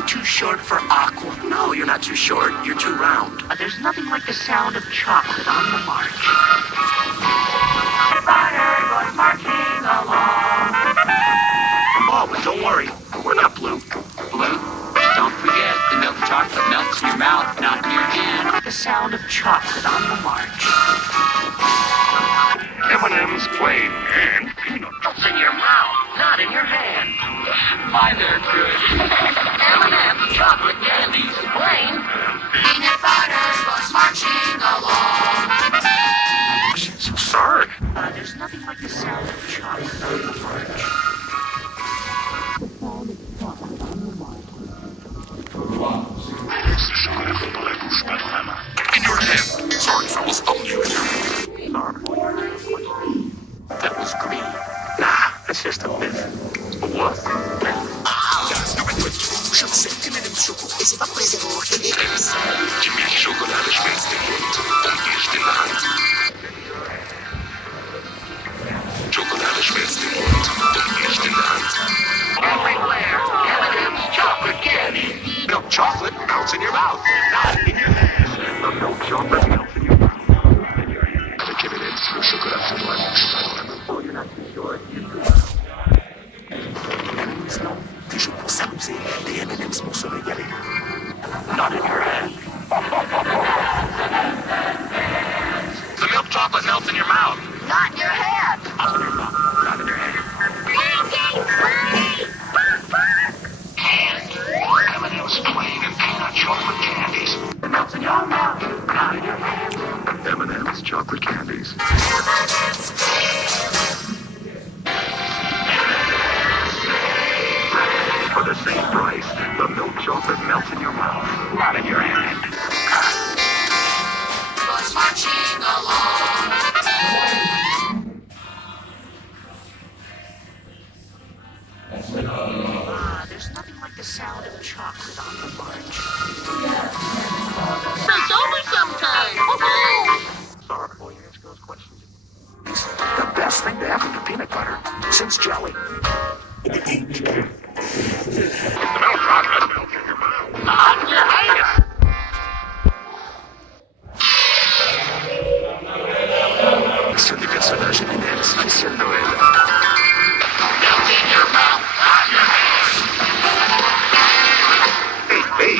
I too short for aqua? No, you're not too short. You're too round. There's nothing like the sound of chocolate on the march. Butter goes marching along. Oh, but don't worry. We're not blue. Blue? Don't forget, the milk chocolate melts in your mouth, not in your hand. The sound of chocolate on the march. M&M's plain and peanut. It's in your mouth, not in your hand. My, they're good. M&M's chocolate candies, plain. Peanut butter goes marching along. Sorry. There's nothing like the sound of chocolate on the march. In your hand. Sorry, fellas, I'll use it. That was green. Nah, it's just a myth. What? Die Milchschokolade schmilzt im Mund und nicht in der Hand. Schokolade schmilzt im Mund und nicht in der Hand. Everywhere, M&M's chocolate candy. Milk chocolate melts in your mouth, not in your hand. The milk chocolate melts in your mouth. Avec M&M's, le chocolat fondant la bouche. Oh, you're not too short. Non, des choses pour s'amuser, des M&M's pour se régaler. Not in your hand. The milk chocolate melts in your mouth. Not in your hand. Not in your mouth, not in your hand. M&M's plain and peanut chocolate candies. It melts in your mouth, not in your hand. M&M's chocolate candies. For the same price, the milk chocolate melts in your mouth, not in your hand. Goes marching along. There's nothing like the sound of chocolate on the march. It's over sometime. Woohoo! Sorry, boy, you answer those questions. It's the best thing to happen to peanut butter since jelly. The milk chocolate melts in your mouth, not in your hand. C'est des personnages M&M's spécial Noël. Melts in your mouth, not in your hand. Hey,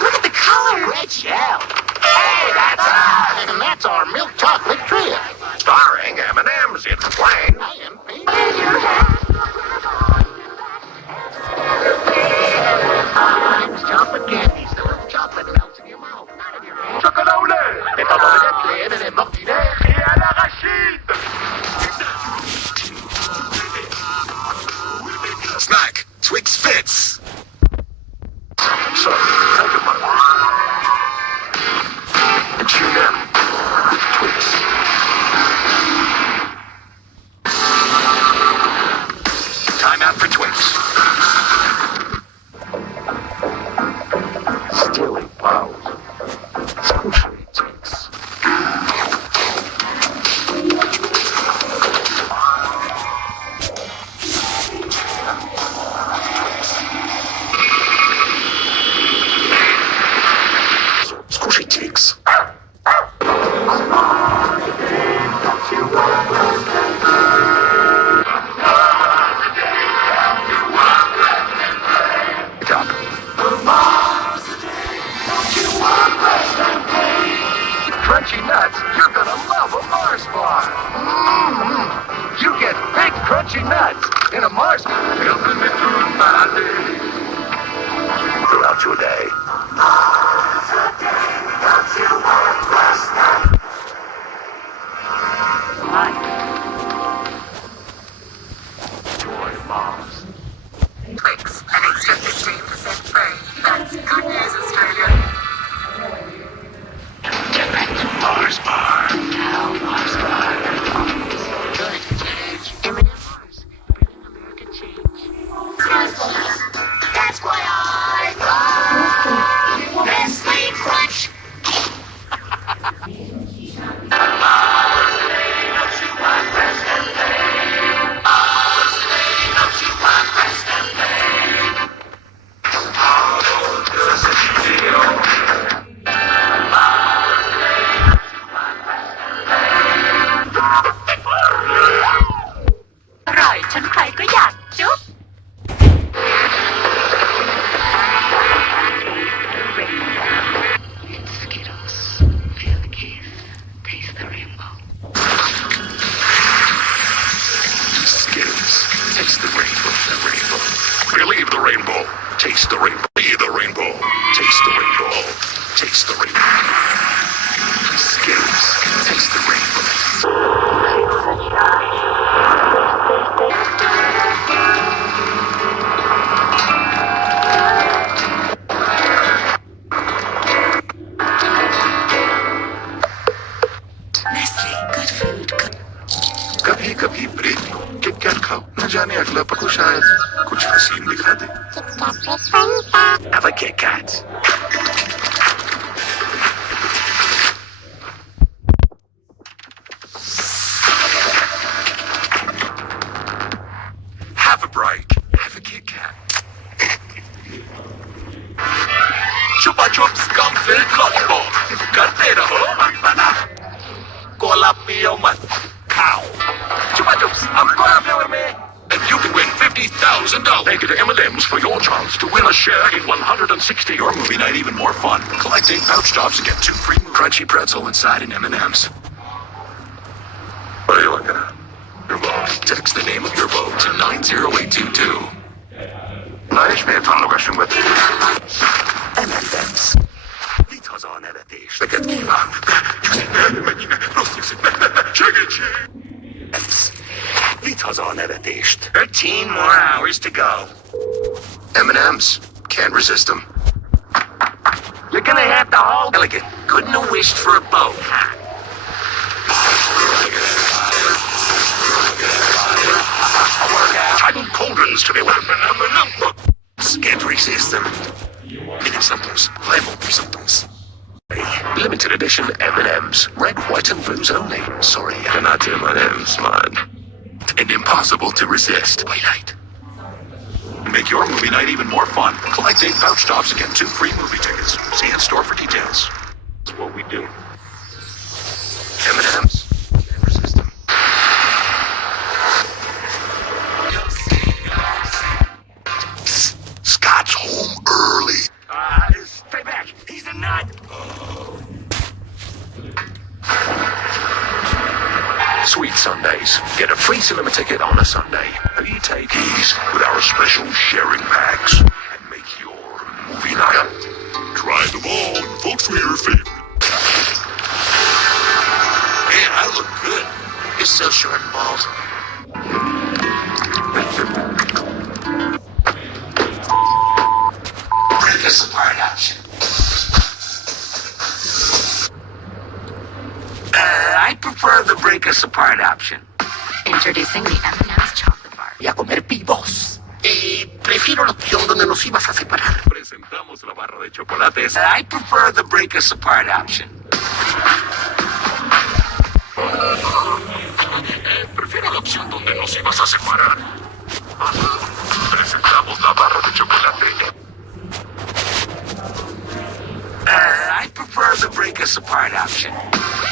Look at the color. Red shell. Hey, that's us. And that's our milk chocolate trio. starring M&M's, it's plain. I am peanut. M&M's chocolate candies. The milk chocolate melts in your mouth, not in your hand. Chocolat au lait, Les pommes pleines et les mortinaires. et à l'arachide. Snack, Twix fits. So, take a month. Tune in with Twix. Time out for Twix. Stealing pows. Squishy Twix. Squishy Twix. Top. Crunchy nuts, you're gonna love a Mars bar. You get big crunchy nuts in a Mars bar. Throughout your day. Joy Moms. Twix, an extra 15% free. That's good news, Australia. Mars bar. Mars bar. Good change. M&M Mars. Bringing America change. That's what I love. Nestle Crunch. Taste the rainbow. Be the rainbow. Taste the rainbow. Taste the rainbow. Skittles. Taste the rainbow. Nestle, good food, good. कभी कभी break लो, Kit Kat खाओ, न जाने अगला पल शायद कुछ हसीन दिखा दे। Have a Kit Kat. Have a break. Have a Kit Kat. Chupa Chups gum filled lollipop. करते रहो मनपना. कोला पियो मत. Cow. Chupa Chups, I'm gonna play with me. And you can win $50,000. Take it to M&M's for your chance to win a share in 160. Your movie night even more fun. Collect 8 pouch tops and get 2 free crunchy pretzel inside an M&M's. What are you looking at? Your vote. Text the name of your vote to 90822. Nice man, follow question with M&M's. Because on that dish. Look at me. Because on that dish. 13 more hours to go. M&M's. Can't resist them. You're gonna have to hold. Elegant. Couldn't have wished for a boat, huh? Titan cauldrons to be weapon. Can't resist them. Mini symptoms. Level symptoms. Limited edition M&M's. Red, white, and blues only. Sorry, they're not M&M's, man. And impossible to resist. Twilight. Make your movie night even more fun. Collect 8 pouch tops and get 2 free movie tickets. See in store for details. That's what we do. M&M's. Can't resist them. Scott's home early. Stay back. He's a nut. Sweet Sundays. Get a free cinema ticket on a Sunday. You take these with our special sharing packs and make your movie night. Try them all and vote for your favorite. Man, I look good. You're so short and bald. Break us apart option. I prefer the break us apart option. Introducing the M&M's chocolate bar. Y a comer pibos. Prefiero la opción donde nos ibas a separar. Presentamos la barra de chocolates. I prefer the break us apart option. Prefiero la opción donde nos ibas a separar. Presentamos la barra de chocolate. I prefer the break us apart option.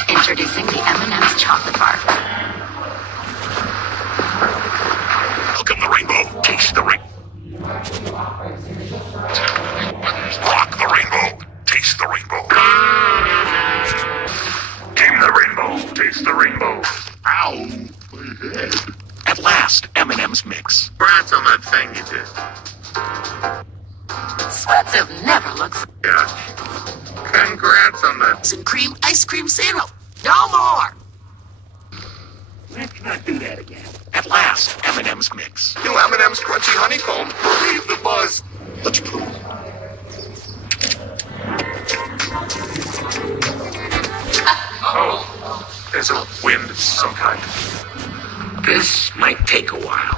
Introducing the M&M's chocolate bar. Welcome the rainbow. Taste the rainbow. Rock the rainbow. Taste the rainbow. Game the rainbow. Taste the rainbow. Ow, my head. At last, M&M's mix. Congrats on that thing you did. Sweats have never looked so. Yeah. Congrats on that. And cream ice cream syrup. No more! Let's not do that again. At last, M&M's mix. New M&M's crunchy honeycomb. Relieve the buzz. Let's prove. Oh, there's a wind of some kind. This might take a while.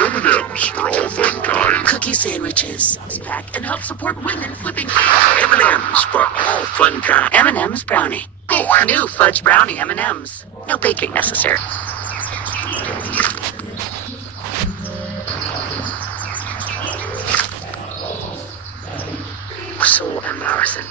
M&M's for all fun kind. Cookie sandwiches. Pack and help support women flipping M&M's for all fun kind. M&M's brownie. Oh, New fudge brownie M&M's. No baking necessary. So embarrassing.